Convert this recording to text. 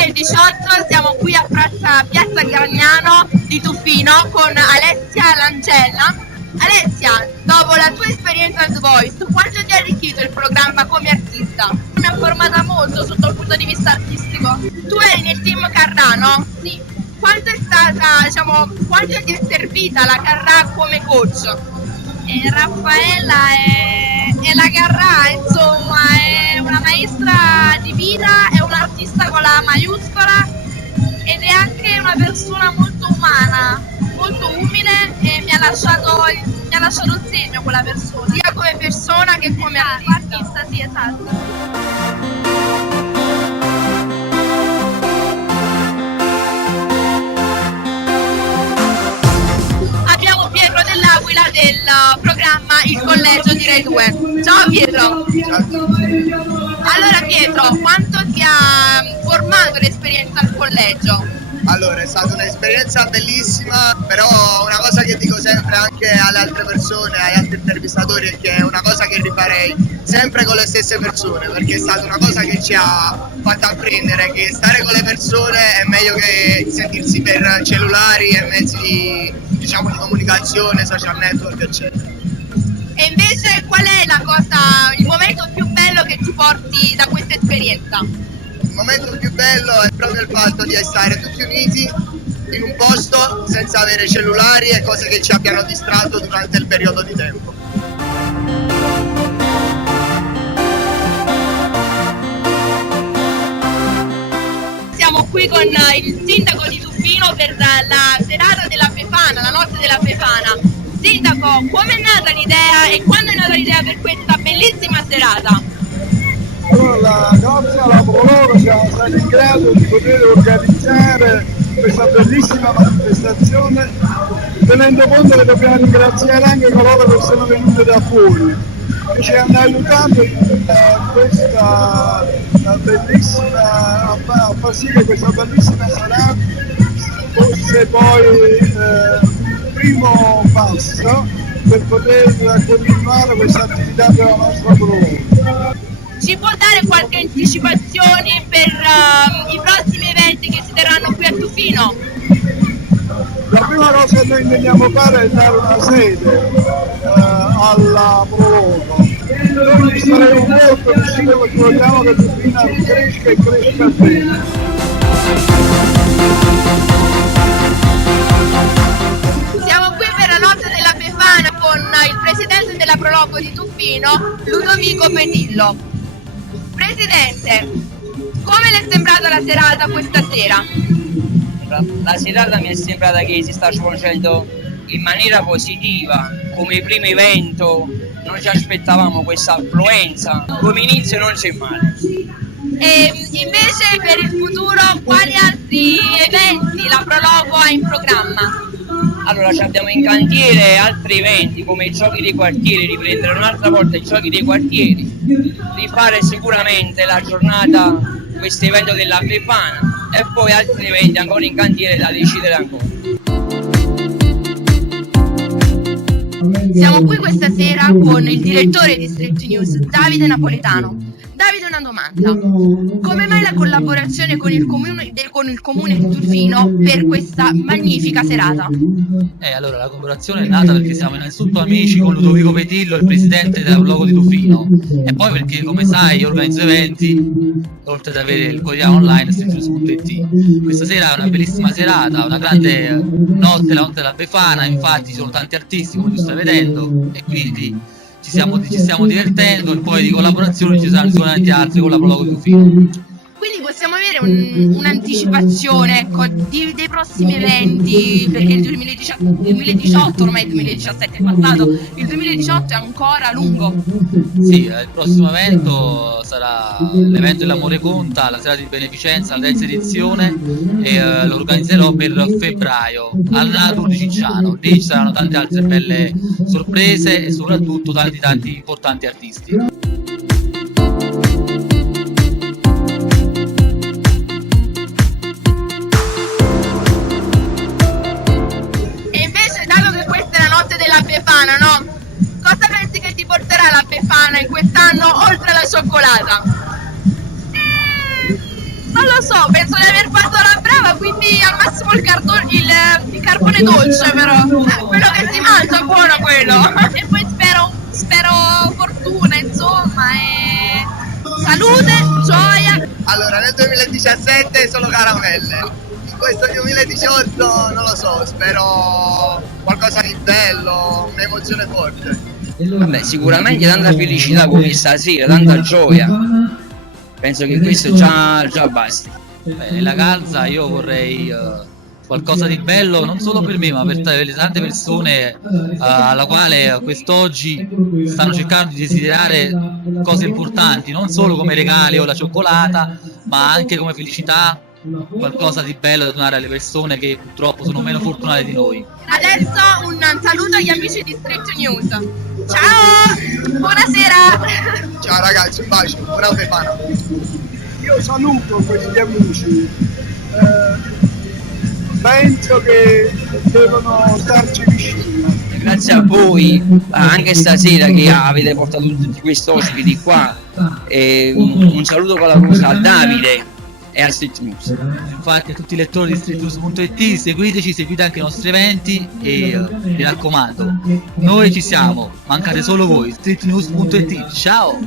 2018 siamo qui a Piazza Gragnano di Tufino con Alessia Langella. Alessia, dopo la tua esperienza al The Voice, quanto ti ha arricchito il programma come artista? Mi ha formata molto sotto il punto di vista artistico. Tu eri nel team Carrà, no? Sì. Quanto è stata, quanto ti è servita la Carrà come coach? Raffaella è la Carrà, insomma, è una maestra di vita, è un artista con la maiuscola ed è anche una persona molto umana, molto umile e mi ha lasciato un segno quella persona, sia come persona che come artista. Sì, esatto. Del programma Il Collegio di Rai 2. Ciao Pietro! Allora Pietro, quanto ti ha formato l'esperienza al collegio? Allora, è stata un'esperienza bellissima, però una cosa che dico sempre anche alle altre persone, agli altri intervistatori, è che è una cosa che rifarei sempre con le stesse persone, perché è stata una cosa che ci ha fatto apprendere che stare con le persone è meglio che sentirsi per cellulari e mezzi di comunicazione, social network, eccetera. E invece qual è il momento più bello che ti porti da questa esperienza? Il momento più bello è proprio il fatto di stare tutti uniti in un posto senza avere cellulari e cose che ci abbiano distratto durante il periodo di tempo. Siamo qui con il sindaco di Tufino per la serata della Befana, la notte della Befana. Sindaco, come è nata l'idea e quando è nata l'idea per questa bellissima serata? Allora, grazie alla Prologo siamo stati in grado di poter organizzare questa bellissima manifestazione, tenendo conto che dobbiamo ringraziare anche coloro che sono venuti da fuori, che ci hanno aiutato in questa bellissima, a far sì che questa bellissima serata fosse poi il primo passo per poter continuare questa attività della nostra Prologo. Ci può dare qualche anticipazione per i prossimi eventi che si terranno qui a Tufino? La prima cosa che noi intendiamo fare è dare una sede alla Prologo. Noi staremo molto vicino perché vogliamo che Tufino cresca e cresca bene. Siamo qui per la notte della Befana con il presidente della Prologo di Tufino, Ludovico Petillo. Presidente, come le è sembrata la serata questa sera? La serata mi è sembrata che si sta svolgendo in maniera positiva, come primo evento non ci aspettavamo questa affluenza, come inizio non c'è male. E invece per il futuro quali altri eventi la Prologo ha in programma? Allora abbiamo in cantiere altri eventi come i giochi dei quartieri, riprendere un'altra volta i giochi dei quartieri, rifare sicuramente la giornata, questo evento della Befana e poi altri eventi ancora in cantiere da decidere ancora. Siamo qui questa sera con il direttore di Street News, Davide Napoletano. Davide, una domanda: come mai la collaborazione con il comune di Tufino per questa magnifica serata? Allora la collaborazione è nata perché siamo innanzitutto amici con Ludovico Petillo, il presidente della Prologo di Tufino, e poi perché, come sai, io organizzo eventi, oltre ad avere il quotidiano online streetnews.it. Questa sera è una bellissima serata, una grande notte, la notte della Befana, infatti ci sono tanti artisti come tu stai vedendo e quindi ci stiamo divertendo, e poi di collaborazione ci saranno sicuramente altri con la Prologo di Tufino. Quindi possiamo avere un'anticipazione dei prossimi eventi, perché il 2018, ormai il 2017 è passato, il 2018 è ancora lungo. Sì, il prossimo evento sarà l'evento dell'Amore Conta, la sera di beneficenza, la terza edizione, e lo organizzerò per febbraio al Nato di Cicciano. Lì ci saranno tante altre belle sorprese e soprattutto tanti importanti artisti. Befana, no? Cosa pensi che ti porterà la Befana in quest'anno oltre alla cioccolata? Non lo so, penso di aver fatto la brava, quindi al massimo il carbone dolce però. Quello che si mangia, buono quello. E poi spero fortuna, insomma, e salute, gioia. Allora, nel 2017 solo caramelle. In questo 2018 non lo so, spero qualcosa di bello, un'emozione forte. Vabbè, sicuramente tanta felicità come stasera, tanta gioia. Penso che questo già basti. Nella calza io vorrei qualcosa di bello non solo per me ma per le tante persone alla quale quest'oggi stanno cercando di desiderare cose importanti, non solo come regali o la cioccolata, ma anche come felicità, qualcosa di bello da donare alle persone che purtroppo sono meno fortunate di noi. Adesso un saluto agli amici di Street News. Ciao, buonasera. Ciao ragazzi, un bacio, buona Befana. Io saluto questi amici, penso che devono starci vicino. Grazie a voi, anche stasera che avete portato tutti questi ospiti qua. E un saluto caloroso a Davide e a Street News. Infatti a tutti i lettori di streetnews.it seguiteci, seguite anche i nostri eventi e mi raccomando, noi ci siamo, mancate solo voi. streetnews.it, ciao!